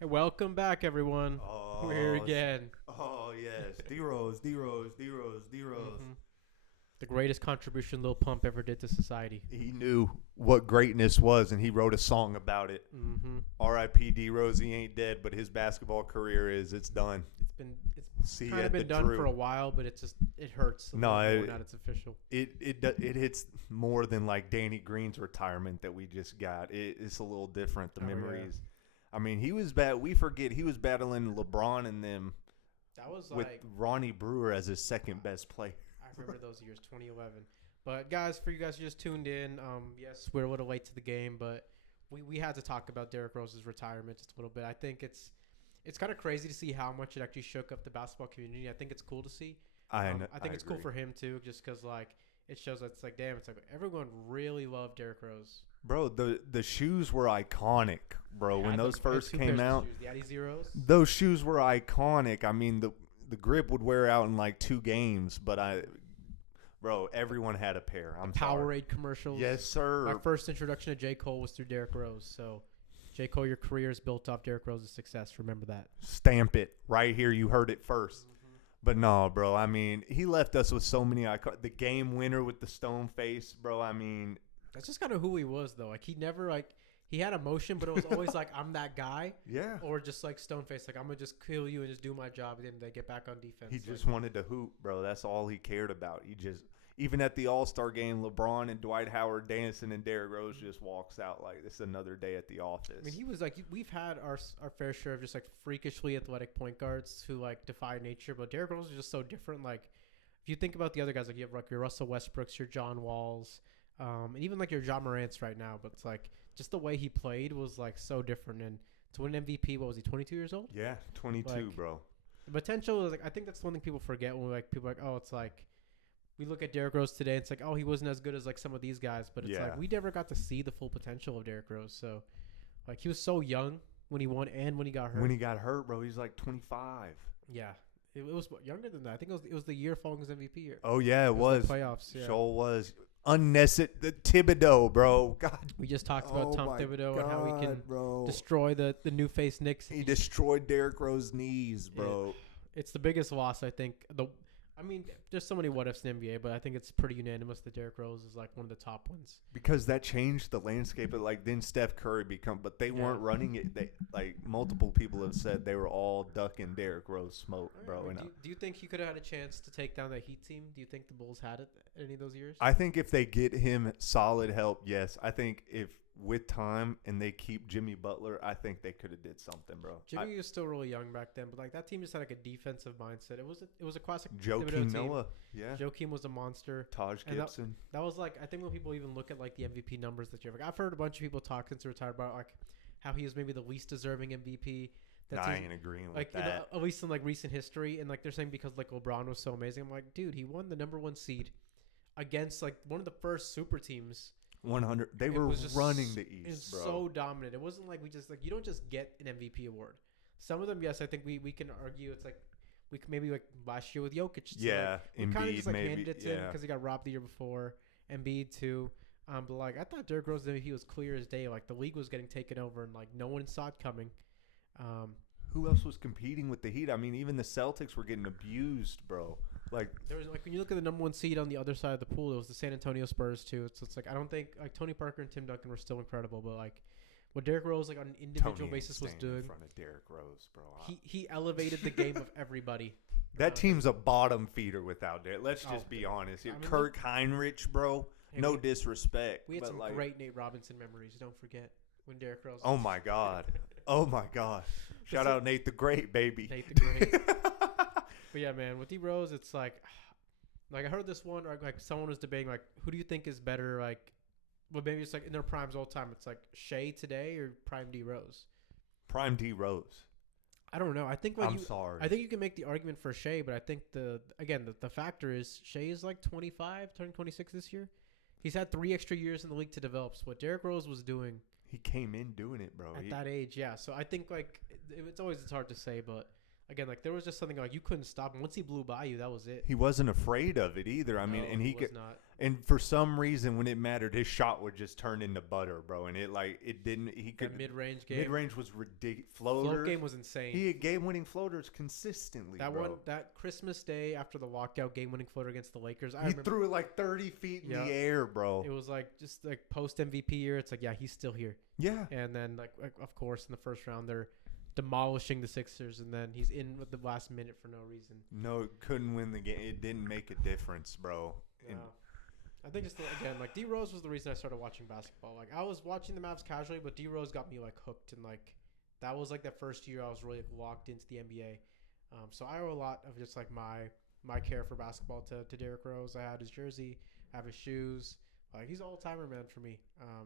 Hey, welcome back, everyone. We're here Oh, again. oh yes, D Rose, D Rose, D Rose, D Rose. hmm The greatest contribution Lil Pump ever did to society. He knew what greatness was, and he wrote a song about it. hmm R.I.P. D Rose. He ain't dead, but his basketball career is. It's done. It's See you kind of at the been done for Drew. a while, but it hurts a No, little more now that it's official. it hits more than like Danny Green's retirement that we just got. It's a little different. The Oh yeah, memories. I mean, he was bad. We forget he was battling LeBron and them that was with like Ronnie Brewer as his second best player. I remember those years, 2011. But guys, for you guys who just tuned in, yes, we're a little late to the game, but we had to talk about Derrick Rose's retirement just a little bit. I think it's kind of crazy to see how much it actually shook up the basketball community. I think it's cool to see. I think it's cool agree. for him too, just because like it shows that it's like damn, it's like everyone really loved Derrick Rose. Bro, the shoes were iconic, bro. When Had those I had first two came pairs of out, shoes, the Adi Zeros, those shoes were iconic. I mean, the grip would wear out in like 2 games, but bro, everyone had a pair. I'm sorry. Powerade commercials. Yes, sir. My first introduction to J. Cole was through Derrick Rose. So, J. Cole, your career is built off Derrick Rose's success. Remember that. Stamp it right here. You heard it first. But no, bro. I mean, he left us with so many icons. The game winner with the stone face, bro. I mean, That's just kind of who he was, though. Like he never like he had emotion, but it was always like I'm that guy, yeah. or just like stone face, like I'm gonna just kill you and just do my job, and then they get back on defense. He Like, just wanted to hoop, bro. That's all he cared about. He just, even at the All Star game, LeBron and Dwight Howard dancing, and Derrick Rose just walks out like this is another day at the office. I mean, he was like we've had our fair share of just like freakishly athletic point guards who like defy nature, but Derrick Rose is just so different. Like if you think about the other guys, like you have like your Russell Westbrooks, your John Walls, and even like your John Morant's right now, but it's like just the way he played was like so different. And to win an MVP, what was he, 22 years old? Yeah, 22, Like bro. the potential is like I think that's one thing people forget when like people are like, oh, it's like we look at Derrick Rose today. It's like, oh, he wasn't as good as like some of these guys, but it's Yeah. like we never got to see the full potential of Derrick Rose. So like he was so young when he won and when he got hurt. When he got hurt, bro, he's like 25. Yeah, it was younger than that. I think it was the year following his MVP year. Oh yeah, it It was. the playoffs. Yeah. Show was unnecessary. The Thibodeau, bro. God. We just talked about Oh Tom my Thibodeau and how he can bro. destroy the new face Knicks. He destroyed Derrick Rose's knees, bro. It's the biggest loss I think. I mean, there's so many what ifs in the NBA, but I think it's pretty unanimous that Derrick Rose is like one of the top ones. Because that changed the landscape. Of like then Steph Curry become, but they Yeah. weren't running it. They like multiple people have said they were all ducking Derrick Rose smoke, bro. I mean, And do you think he could have had a chance to take down that Heat team? Do you think the Bulls had it any of those years? I think if they get him solid help, yes. I think if with time and they keep Jimmy Butler, I think they could have did something, bro. Jimmy was still really young back then, but like that team just had like a defensive mindset. It was a classic Joakim Thibodeau team. Noah, yeah. Joakim was a monster. Taj And Gibson. That was like I think when people even look at like the MVP numbers that you have. Like, I've heard a bunch of people talk since he retired about like how he was maybe the least deserving MVP. Nah, I ain't agreeing Like with that. at least in like recent history, and like they're saying because like LeBron was so amazing. I'm like, dude, he won the number one seed against like one of the first super teams. 100. They It were was just running the It was East, bro. so dominant. It wasn't like we just like you don't just get an MVP award. Some of them, yes, I think we can argue it's like we could maybe like last year with Jokic. Yeah, we kind of Embiid just like maybe. handed it to him Yeah. because he got robbed the year before. Embiid too. But like I thought Derrick Rose MVP was clear as day. Like the league was getting taken over and like no one saw it coming. Who else was competing with the Heat? I mean, even the Celtics were getting abused, bro. Like, There was like when you look at the number one seed on the other side of the pool, it was the San Antonio Spurs too. It's like I don't think like Tony Parker and Tim Duncan were still incredible, but like what Derrick Rose like on an individual Tony ain't basis was standing in doing, front of Derrick Rose, bro. he elevated the game of everybody. That team's a bottom feeder without Derrick. Let's Oh, just be honest. I mean, Kirk Heinrich, bro. Hey, No we- disrespect. We had but some like, great Nate Robinson memories. Don't forget when Derrick Rose. oh my God. Oh my God. Shout out Nate the Great, baby. Nate the Great. But yeah, man, with D Rose, it's like I heard this one, or like someone was debating, like, who do you think is better, like, well, maybe it's like in their primes all the time. It's like Shea today or Prime D Rose. Prime D Rose. I don't know. I think like I'm sorry. I think you can make the argument for Shea, but I think the factor is Shea is like 25, turning 26 this year. He's had 3 extra years in the league to develop. So what Derrick Rose was doing He came in doing it, bro. at that age, yeah. So I think like it's hard to say, but again, like there was just something like you couldn't stop him. Once he blew by you, that was it. He wasn't afraid of it either. I mean, No, and he was could. not. And for some reason, when it mattered, his shot would just turn into butter, bro. And it didn't. He could. That mid-range game. Mid-range was ridiculous. Float Floaters. game was insane. He had game-winning floaters consistently, that bro. one, that Christmas Day after the lockout game-winning floater against the Lakers. I He remember threw it like 30 feet in Yeah. the air, bro. it was like just like post MVP year. It's like yeah, he's still here. Yeah. And then like of course in the first round they're demolishing the Sixers, and then he's in with the last minute for no reason. No, it couldn't win the game. It didn't make a difference, bro. Yeah. I think just again like D Rose was the reason I started watching basketball. Like I was watching the Mavs casually, but D Rose got me like hooked, and like that was like the first year I was really locked into the NBA. So I owe a lot of just like my care for basketball to Derrick Rose. I had his jersey, I have his shoes. Like he's an all-timer, man, for me.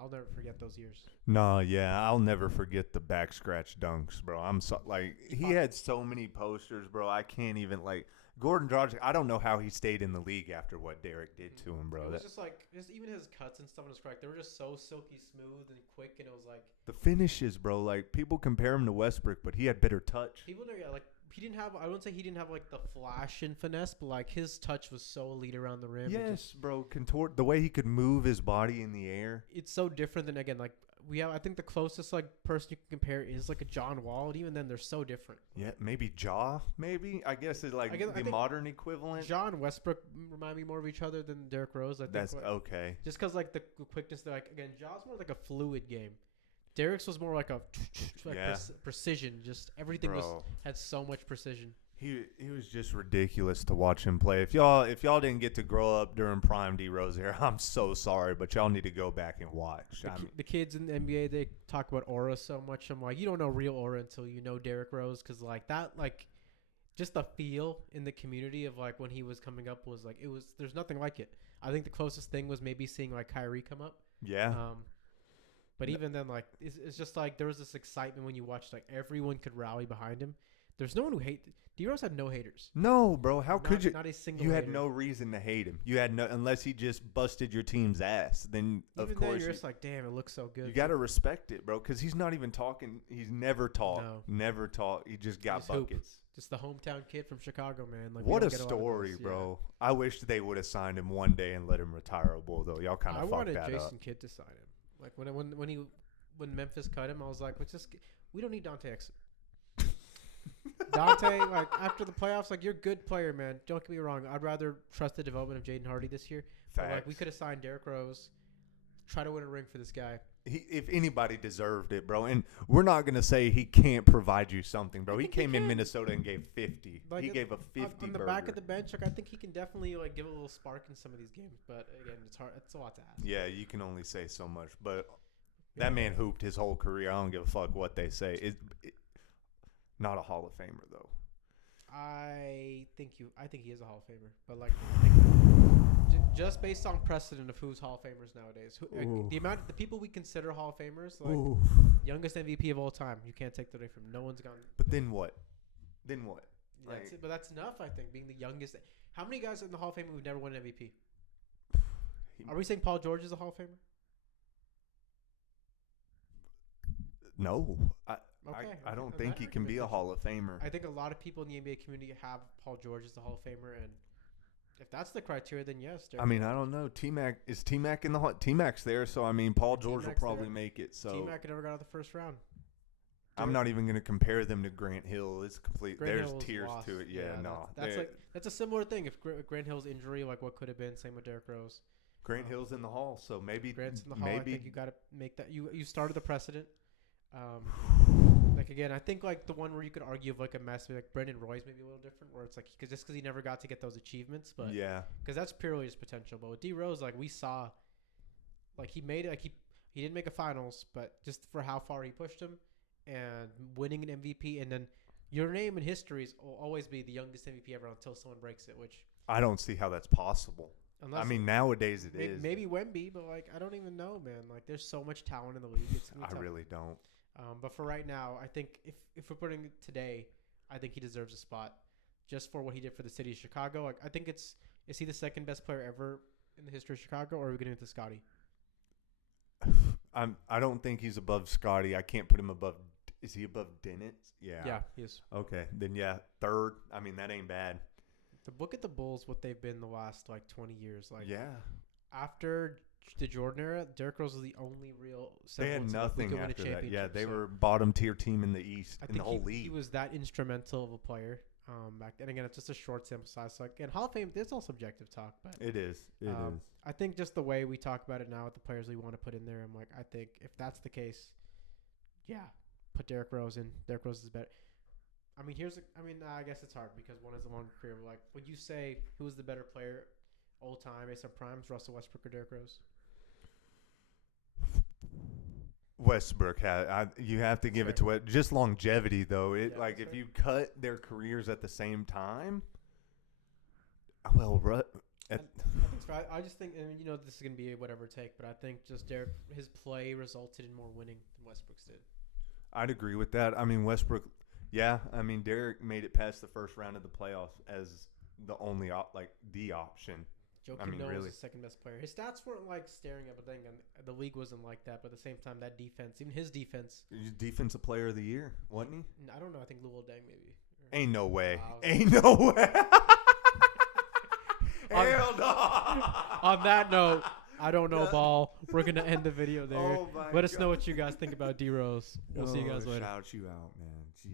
I'll never forget those years. No, yeah, I'll never forget the back scratch dunks, bro. I'm so like he had so many posters, bro. I can't even like Gordon Dragic. I don't know how he stayed in the league after what Derek did to him, bro. It was just like even his cuts and stuff on his crack, they were just so silky smooth and quick, and it was like The finishes, bro. Like people compare him to Westbrook, but he had better touch. people know, yeah, like he didn't have. I wouldn't say he didn't have like the flash and finesse, but like his touch was so elite around the rim. and just- Yes, bro. Contort the way he could move his body in the air. it's so different than again like we have. I think the closest like person you can compare is like a John Wall, and even then they're so different. Yeah, maybe Jaw. Maybe I guess it's like I the think modern equivalent. John Westbrook remind me more of each other than Derrick Rose. I think That's like, okay. just because like the quickness. They're like again, Jaw's more like a fluid game. Derrick's was more like a like Yeah. precision. Just everything Bro. had so much precision. He was just ridiculous to watch him play. If y'all didn't get to grow up during prime D Rose era, I'm so sorry, but y'all need to go back and watch. The kids in the NBA, they talk about aura so much. I'm like, you don't know real aura until you know Derrick Rose, because like that, like just the feel in the community of like when he was coming up was like there's nothing like it. I think the closest thing was maybe seeing like Kyrie come up. Yeah. But even then, like it's just like there was this excitement when you watched like everyone could rally behind him. There's no one who D Rose had no haters. No, bro. How could you? Not a single. You had hater. no reason to hate him. You had no, unless he just busted your team's ass. Then Even of then, course you're just like, damn, it looks so good. you got to respect it, bro. Because he's not even talking. He's never talked. No. Never talked. He just got Just hoop. buckets. Just the hometown kid from Chicago, man. Like we What don't a get lot of story, those. bro. I wish they would have signed him one day and let him retire a Bull, though. Y'all kind I of fucked wanted that Jason up. Kidd to sign him. Like when Memphis cut him, I was like, we don't need Dante Exum. Dante, like after the playoffs, like you're a good player, man. Don't get me wrong. I'd rather trust the development of Jaden Hardy this year. But like we Facts. could have signed Derrick Rose, try to win a ring for this guy. If anybody deserved it, bro, and we're not gonna say he can't provide you something, bro. I He think he came in can. Minnesota and gave 50. Like He gave a on 50 the burger. back of the bench. Like I think he can definitely like give a little spark in some of these games. But again, it's hard. It's a lot to ask. Yeah, you can only say so much, but Yeah. that man hooped his whole career. I don't give a fuck what they say. Not a Hall of Famer though. I think he is a Hall of Famer, but like just based on precedent of who's Hall of Famers nowadays, Ooh. the people we consider Hall of Famers, like Ooh. youngest MVP of all time, you can't take that away from him. No one's gone. But then what? Then what? That's it, but that's enough, I think, being the youngest. How many guys in the Hall of Fame who've never won an MVP? Are we saying Paul George is a Hall of Famer? No, Okay, I don't then think that he can be a argument Hall of Famer. I think a lot of people in the NBA community have Paul George as the Hall of Famer, and if that's the criteria, then yes. I mean, I don't know. T-Mac is T-Mac in the T-Mac's there, so I mean, Paul George will T-Mac's probably there. make it. So T-Mac never got out of the first round. I'm not even going to compare them to Grant Hill. It's complete. Grant There's Hill was tears lost. to it. Yeah, no. That's a similar thing. If Grant Hill's injury, like what could have been, same with Derrick Rose. Grant Hill's in the Hall, so maybe Grant's in the Hall. I maybe think you got to make that. You started the precedent. Like again, I think like the one where you could argue of like a mess, like Brendan Roy's maybe a little different, where it's like just because he never got to get those achievements, but yeah. because that's purely his potential. But with D Rose, like we saw, like he made it. Like he didn't make a finals, but just for how far he pushed him and winning an MVP, and then your name in history will always be the youngest MVP ever until someone breaks it. Which I don't see how that's possible. unless I mean, nowadays it is. maybe Wemby, but like I don't even know, man. Like there's so much talent in the league. It's gonna be I tough. really don't. But for right now, I think if we're putting it today, I think he deserves a spot just for what he did for the city of Chicago. Like I think is he the second best player ever in the history of Chicago, or are we getting into Scotty? I don't think he's above Scotty. I can't put him above. Is he above Dennett? Yeah. Yeah, he is. Okay, then yeah, third. I mean, that ain't bad. Look at the Bulls, what they've been the last like 20 years. Like Yeah, after the Jordan era, Derrick Rose was the only real. they had semblance of, like, we nothing could win a after that. Yeah, championship, they so were bottom tier team in the East I in the think whole he league. was that instrumental of a player back then. Again, it's just a short sample size. So, like, and Hall of Fame, it's all subjective talk, but It is. It is. I think just the way we talk about it now with the players we want to put in there, I'm like, I think if that's the case, yeah, put Derrick Rose in. Derrick Rose is better. I mean, I guess it's hard because one is a longer career. But like, would you say who's the better player all time based on primes, Russell Westbrook or Derrick Rose? Westbrook you have to give it to it. Just longevity though. Yeah, Like that's if fair. you cut their careers at the same time, well, I think so. I just think, and you know, this is gonna be a whatever take, but I think just Derrick, his play resulted in more winning than Westbrook's did. I'd agree with that. I mean, Westbrook, yeah. I mean, Derek made it past the first round of the playoffs as the only the option. Joakim Noah really. was the second best player. His stats weren't like staring at, but then again, the league wasn't like that. But at the same time, that defense, even his defense, He's defensive player of the year, wasn't he? I don't know. I think Luol Deng maybe. Ain't no way. Wow. Ain't no way. Hell no. On that note, I don't know ball. We're gonna end the video there. Oh my Let us know God. what you guys think about D Rose. We'll see you guys later. Shout you out, man. Jeez.